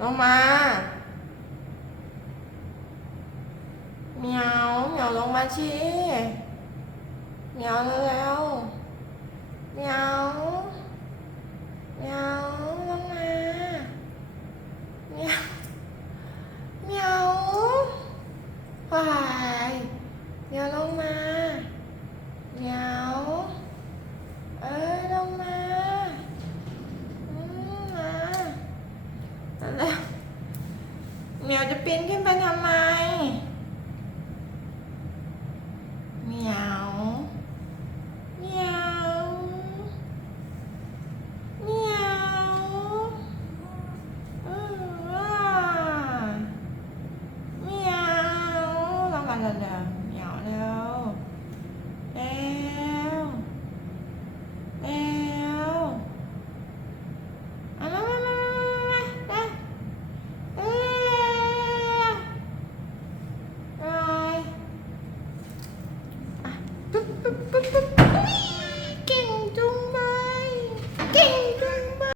ลงมา เหมียวเหมียวลงมาชีเหมียวเร็วเหมียวเหมียวลงมาเหมียวเหมียววายเหมียวลงมา เหมียวจะปีนขึ้นไปทำไมเหมียวเหมียวเหมียวเออาเหมียวล้วกันเดิม boop, boop.